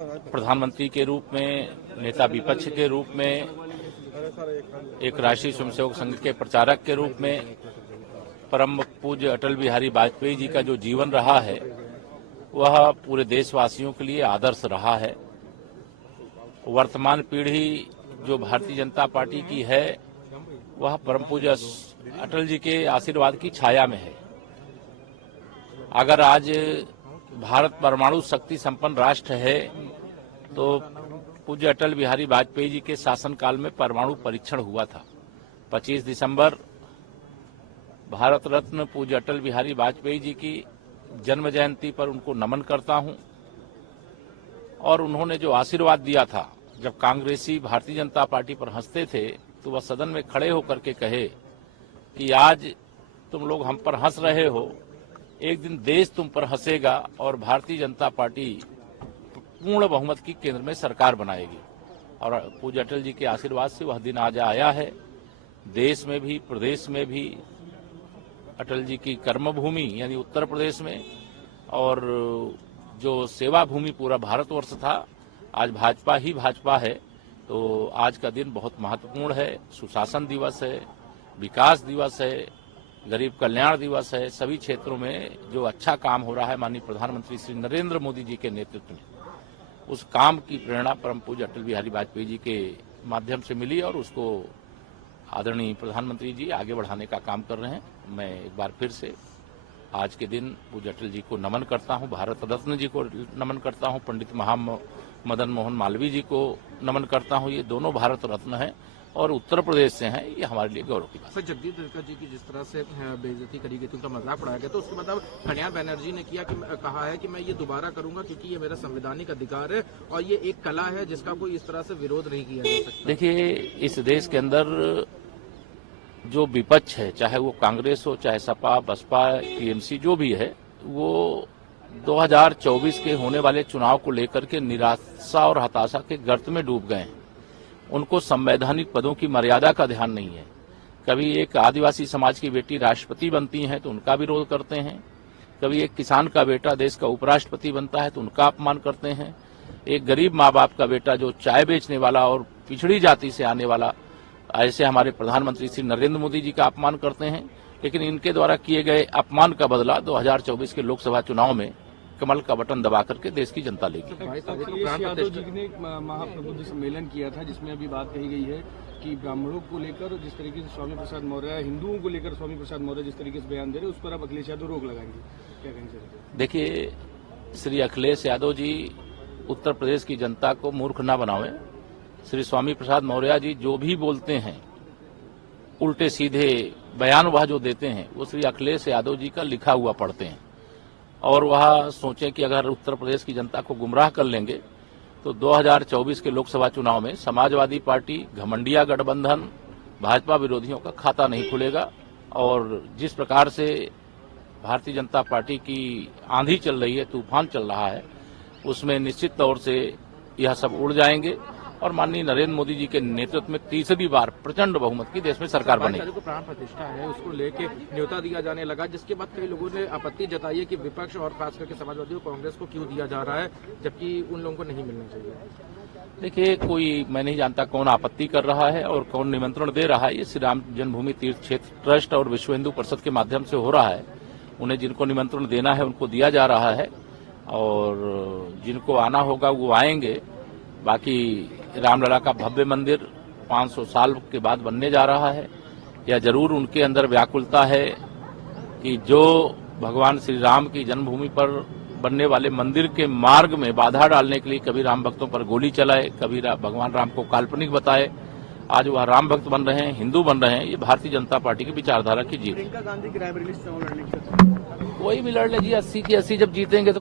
प्रधानमंत्री के रूप में, नेता विपक्ष के रूप में, एक राष्ट्रीय स्वयंसेवक संघ के प्रचारक के रूप में परम पूज्य अटल बिहारी वाजपेयी जी का जो जीवन रहा है वह पूरे देशवासियों के लिए आदर्श रहा है। वर्तमान पीढ़ी जो भारतीय जनता पार्टी की है वह परम पूज्य अटल जी के आशीर्वाद की छाया में है। अगर आज भारत परमाणु शक्ति संपन्न राष्ट्र है तो पूज्य अटल बिहारी वाजपेयी जी के शासनकाल में परमाणु परीक्षण हुआ था। 25 दिसंबर भारत रत्न पूज्य अटल बिहारी वाजपेयी जी की जन्म जयंती पर उनको नमन करता हूं। और उन्होंने जो आशीर्वाद दिया था, जब कांग्रेसी भारतीय जनता पार्टी पर हंसते थे तो वह सदन में खड़े होकर के कहे कि आज तुम लोग हम पर हंस रहे हो, एक दिन देश तुम पर हंसेगा और भारतीय जनता पार्टी पूर्ण बहुमत की केंद्र में सरकार बनाएगी। और पूज्य अटल जी के आशीर्वाद से वह दिन आज आया है। देश में भी, प्रदेश में भी अटल जी की कर्मभूमि यानी उत्तर प्रदेश में और जो सेवा भूमि पूरा भारतवर्ष था, आज भाजपा ही भाजपा है। तो आज का दिन बहुत महत्वपूर्ण है। सुशासन दिवस है, विकास दिवस है, गरीब कल्याण दिवस है। सभी क्षेत्रों में जो अच्छा काम हो रहा है माननीय प्रधानमंत्री श्री नरेंद्र मोदी जी के नेतृत्व में, उस काम की प्रेरणा परम पूज्य अटल बिहारी वाजपेयी जी के माध्यम से मिली और उसको आदरणीय प्रधानमंत्री जी आगे बढ़ाने का काम कर रहे हैं। मैं एक बार फिर से आज के दिन पूज्य अटल जी को नमन करता हूं, भारत रत्न जी को नमन करता हूं, पंडित मदन मोहन मालवीय जी को नमन करता हूं। ये दोनों भारत रत्न हैं और उत्तर प्रदेश से हैं, ये हमारे लिए गौरव की बात है। जगदीप धनखड़ जी की जिस तरह से बेइज्जती करी गई थी, उनका मजाक उड़ाया गया, तो उसके बाद कल्याण बनर्जी ने कहा है कि मैं ये दोबारा करूंगा क्योंकि ये मेरा संवैधानिक अधिकार है और ये एक कला है जिसका कोई इस तरह से विरोध नहीं किया जा सकता। देखिए, इस देश के अंदर जो विपक्ष है, चाहे वो कांग्रेस हो, चाहे सपा, बसपा, टीएमसी, जो भी है, वो 2024 के होने वाले चुनाव को लेकर के निराशा और हताशा के गर्त में डूब गए हैं। उनको संवैधानिक पदों की मर्यादा का ध्यान नहीं है। कभी एक आदिवासी समाज की बेटी राष्ट्रपति बनती है तो उनका विरोध करते हैं, कभी एक किसान का बेटा देश का उपराष्ट्रपति बनता है तो उनका अपमान करते हैं, एक गरीब माँ बाप का बेटा जो चाय बेचने वाला और पिछड़ी जाति से आने वाला, ऐसे हमारे प्रधानमंत्री श्री नरेंद्र मोदी जी का अपमान करते हैं। लेकिन इनके द्वारा किए गए अपमान का बदला 2024 के लोकसभा चुनाव में कमल का बटन दबा करके देश की जनता लेगी। यादव जी ने महाप्रबुद्ध सम्मेलन किया था जिसमें अभी बात कही गई है कि ब्राह्मणों को लेकर जिस तरीके से स्वामी प्रसाद मौर्य, हिंदुओं को लेकर स्वामी प्रसाद मौर्य जिस तरीके से बयान दे रहे हैं, उस पर अब अखिलेश यादव रोक लगाएंगे, क्या कहेंगे? देखिए, श्री अखिलेश यादव जी उत्तर प्रदेश की जनता को मूर्ख न बनावें। श्री स्वामी प्रसाद मौर्य जी जो भी बोलते हैं, उल्टे सीधे बयान वह जो देते हैं, वो श्री अखिलेश यादव जी का लिखा हुआ पढ़ते हैं और वह सोचें कि अगर उत्तर प्रदेश की जनता को गुमराह कर लेंगे तो 2024 के लोकसभा चुनाव में समाजवादी पार्टी, घमंडिया गठबंधन, भाजपा विरोधियों का खाता नहीं खुलेगा। और जिस प्रकार से भारतीय जनता पार्टी की आंधी चल रही है, तूफान चल रहा है, उसमें निश्चित तौर से यह सब उड़ जाएंगे और माननीय नरेंद्र मोदी जी के नेतृत्व में तीसरी बार प्रचंड बहुमत की देश में सरकार बनेगी। को प्राण प्रतिष्ठा है, उसको लेके न्योता दिया जाने लगा, जिसके बाद कई लोगों ने आपत्ति जताई है कि विपक्ष और खास करके समाजवादी और कांग्रेस को क्यों दिया जा रहा है जबकि उन लोगों को नहीं मिलना चाहिए। देखिए, कोई मैं नहीं जानता कौन आपत्ति कर रहा है और कौन निमंत्रण दे रहा है। ये श्री राम जन्मभूमि तीर्थ क्षेत्र ट्रस्ट और विश्व हिंदू परिषद के माध्यम से हो रहा है। उन्हें जिनको निमंत्रण देना है उनको दिया जा रहा है और जिनको आना होगा वो आएंगे। बाकी रामलला का भव्य मंदिर 500 साल के बाद बनने जा रहा है। यह जरूर उनके अंदर व्याकुलता है कि जो भगवान श्री राम की जन्मभूमि पर बनने वाले मंदिर के मार्ग में बाधा डालने के लिए कभी राम भक्तों पर गोली चलाए, कभी भगवान राम को काल्पनिक बताए, आज वह राम भक्त बन रहे हैं, हिंदू बन रहे हैं। ये भारतीय जनता पार्टी की विचारधारा की जीत है। कोई भी लड़ ले जी, 80 की 80 जब जीतेंगे तो